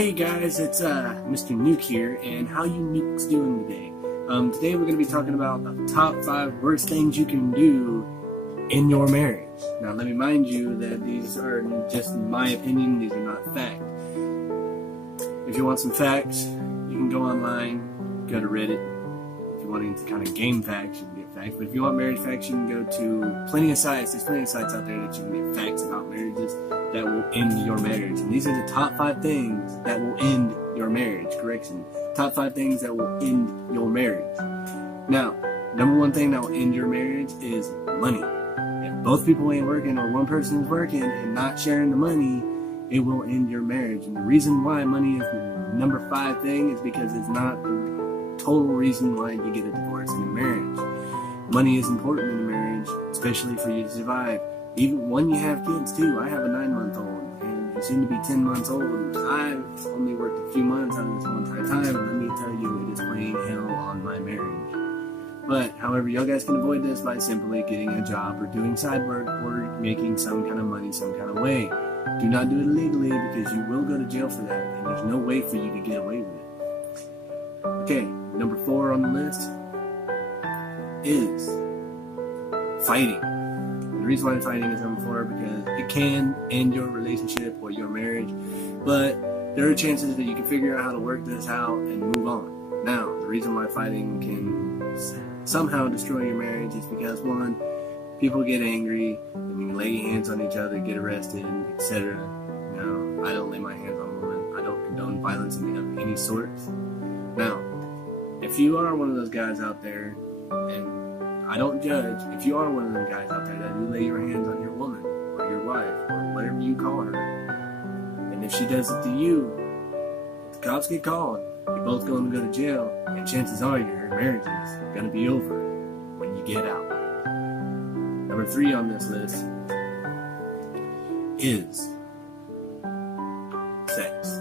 Hey guys, it's Mr. Nuke here, and how you nukes doing today? Today we're going to be talking about the top 5 worst things you can do in your marriage. Now let me mind you that these are just my opinion, these are not fact. If you want some facts, you can go online, go to Reddit. If you're wanting to kind of game facts, you can get facts. But if you want marriage facts, you can go to plenty of sites. There's plenty of sites out there that you can get facts about marriages that will end your marriage. And these are the top 5 things that will end your marriage. Correction. Top 5 things that will end your marriage. Now, number 1 thing that will end your marriage is money. If both people ain't working or one person is working and not sharing the money, it will end your marriage. And the reason why money is the number 5 thing is because it's not the total reason why you get a divorce in a marriage. Money is important in a marriage, especially for you to survive. Even when you have kids too. I have a 9-month-old and he's soon to be 10 months old. I've only worked a few months out of this whole entire time, and let me tell you, it is playing hell on my marriage. But however, y'all guys can avoid this by simply getting a job or doing side work or making some kind of money some kind of way. Do not do it illegally because you will go to jail for that, and there's no way for you to get away with it. Okay, number 4 on the list is fighting. The reason why fighting is number 4 because it can end your relationship or your marriage, but there are chances that you can figure out how to work this out and move on. Now, the reason why fighting can somehow destroy your marriage is because 1, people get angry, and you lay hands on each other, get arrested, etc. No, I don't lay my hands on a woman. I don't condone violence of any sort. Now, if you are one of those guys out there, and I don't judge, if you are one of them guys out there that do lay your hands on your woman, or your wife, or whatever you call her, and if she does it to you, if the cops get called, you're both going to go to jail, and chances are your marriage is going to be over when you get out. Number 3 on this list is sex.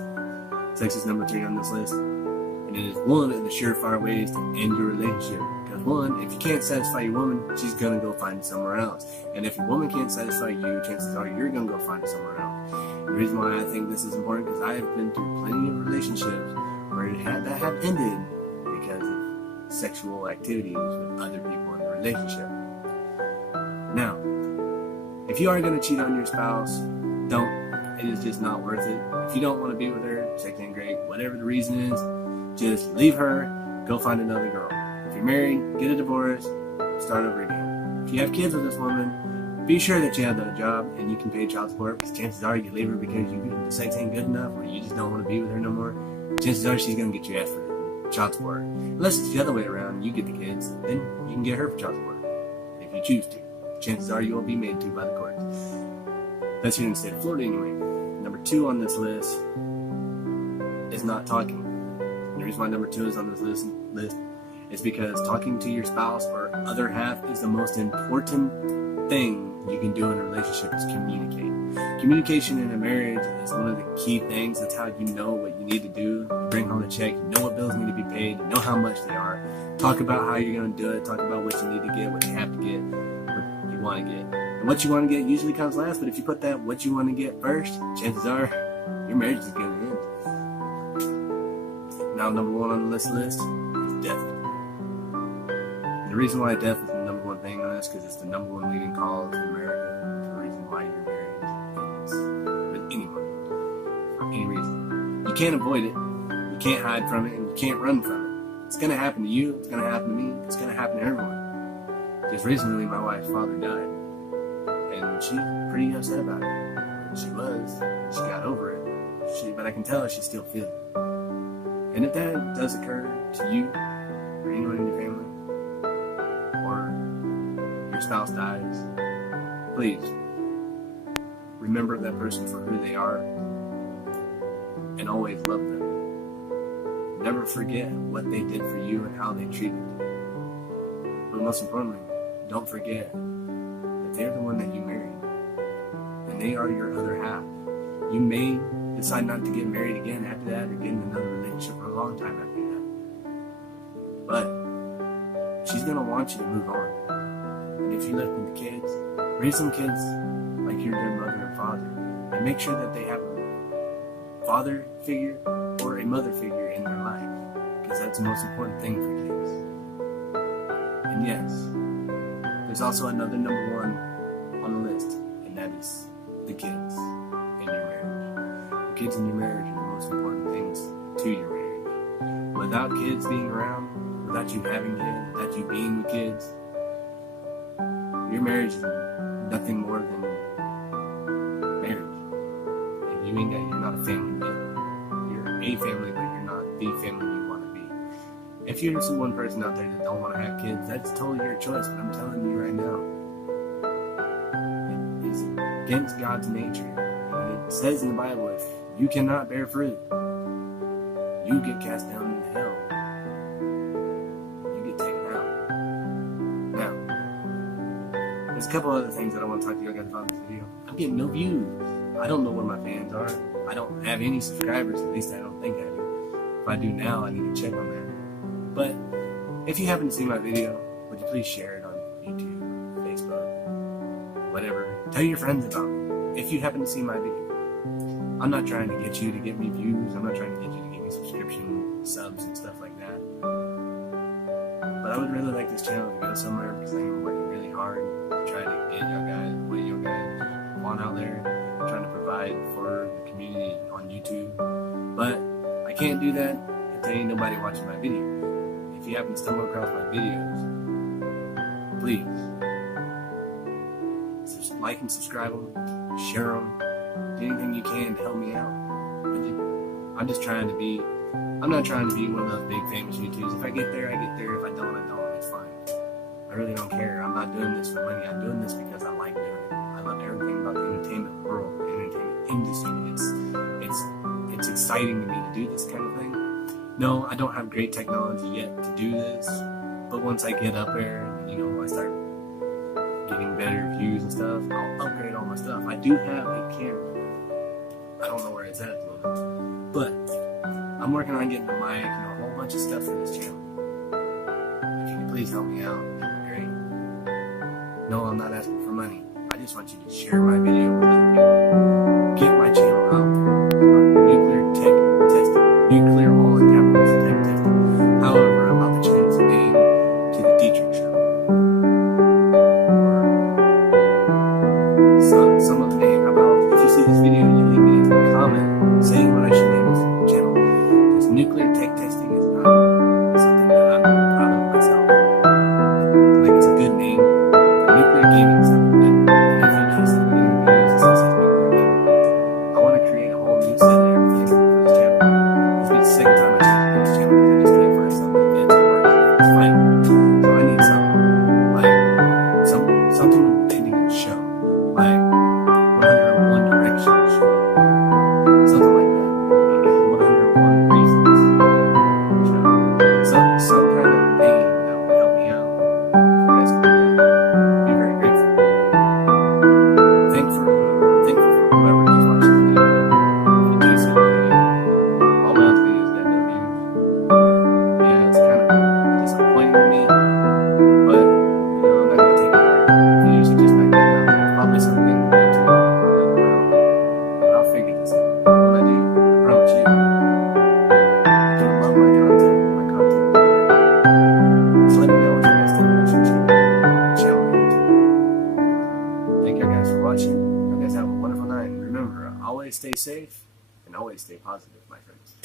Sex is number 3 on this list, and it is one of the surefire ways to end your relationship. Because 1, if you can't satisfy your woman, she's going to go find it somewhere else. And if your woman can't satisfy you, chances are you're going to go find it somewhere else. The reason why I think this is important because I have been through plenty of relationships where that have ended because of sexual activities with other people in the relationship. Now, if you are going to cheat on your spouse, don't. It is just not worth it. If you don't want to be with her, sex ain't great, whatever the reason is, just leave her, go find another girl. If you're married, get a divorce, start over again. If you have kids with this woman, be sure that you have a job and you can pay child support, because chances are you leave her because the sex ain't good enough or you just don't want to be with her no more. Chances are she's going to get you asked for child support. Unless it's the other way around, you get the kids, then you can get her for child support if you choose to. Chances are you won't be made to by the courts. That's here in the state of Florida anyway. Number 2 on this list is not talking. And the reason why number 2 is on this list is because talking to your spouse or other half is the most important thing you can do in a relationship is communicate. Communication in a marriage is one of the key things. That's how you know what you need to do. You bring home a check, you know what bills need to be paid, you know how much they are. Talk about how you're going to do it, talk about what you need to get, what you have to get, what you want to get. And what you want to get usually comes last, but if you put that what you want to get first, chances are your marriage is going to end. Now, number 1 on the list is death. And the reason why death is the number 1 thing on this is because it's the number 1 leading cause in America. The reason why your marriage ends with anyone for any reason. You can't avoid it. You can't hide from it, and you can't run from it. It's going to happen to you. It's going to happen to me. It's going to happen to everyone. Just recently, my wife's father died, and she's pretty upset about it. She got over it. But I can tell she still feels it. And if that does occur to you, or anyone in your family, or your spouse dies, please remember that person for who they are, and always love them. Never forget what they did for you and how they treated you. But most importantly, don't forget that they're the one that you married, and they are your other half. You may decide not to get married again after that, or get in another relationship for a long time after that. But she's going to want you to move on. And if you live with the kids, raise some kids like you're their mother and father, and make sure that they have father figure or a mother figure in their life, because that's the most important thing for kids. And yes, there's also another number one on the list, and that is the kids in your marriage. The kids in your marriage are the most important things to your marriage. Without kids being around, without you having kids, without you being with kids, your marriage is nothing more than marriage. And you're not a family yet. You're a family, but you're not the family you want to be. If you're just one person out there that don't want to have kids, that's totally your choice, but I'm telling you right now, it is against God's nature. And it says in the Bible, if you cannot bear fruit, you get cast down into hell. You get taken out. Now, there's a couple other things that I want to talk to you guys about in this video. I'm getting no views. I don't know where my fans are. I don't have any subscribers, at least I don't think I do. If I do now, I need to check on that. But if you happen to see my video, would you please share it on YouTube, Facebook, whatever. Tell your friends about me if you happen to see my video. I'm not trying to get you to give me views. I'm not trying to get you to give me subscription, subs, and stuff like that. But I would really like this channel to go somewhere, because I'm working really hard to try to get y'all guys what you guys want out there. I'm trying to provide for the community on YouTube. But I can't do that if there ain't nobody watching my videos. If you happen to stumble across my videos, please just like and subscribe them, share them, do anything you can to help me out. I'm just trying to be, I'm not trying to be one of those big famous YouTubers. If I get there, I get there. If I don't, I don't. It's fine. I really don't care. I'm not doing this for money. I'm doing this because I like doing it. I love everything about the entertainment world, the entertainment industry. It's exciting to me to do this kind of thing. No, I don't have great technology yet to do this, but once I get up there and, I start getting better views and stuff, I'll upgrade all my stuff. I do have a camera. I don't know where it's at the moment, but I'm working on getting a mic and a whole bunch of stuff for this channel. If you can please help me out, that'd be great. No, I'm not asking for money. I just want you to share my video with other people. Get my channel out there on nuclear tech testing. Nuclear, all in capitals, tech testing. However, I'm about to change the name to the Dietrich Show. Or some other name. How about if you see this video, you leave me a comment saying what I should name this channel. Because nuclear tech testing is not something that I'm proud of myself. Like, it's a good name. But nuclear gaming is something that every case that we're going to use is nuclear gaming. I want to create a whole new set of everything for this channel. It's the second time I changed this channel because I just can't find something that fits or works. It's fine. So I need something like something relating to the show, like 101 Directions show, something like that. 101 Reasons show. Some kind of name that will help me out. You guys could be very grateful. Thankful for whoever is watching the video. If you do see the video, all my other videos got no views. Yeah, it's kind of disappointing to me, but I'm not gonna take it hard. Views are just not getting out there. Probably something to do too. I'll look around, but I'll figure this out. When I do, I promise you, you'll love my content. My content will be great. Just let me know what you guys think I should channel into. Thank you guys for watching. You guys have a wonderful night. And remember, always stay safe and always stay positive, my friends.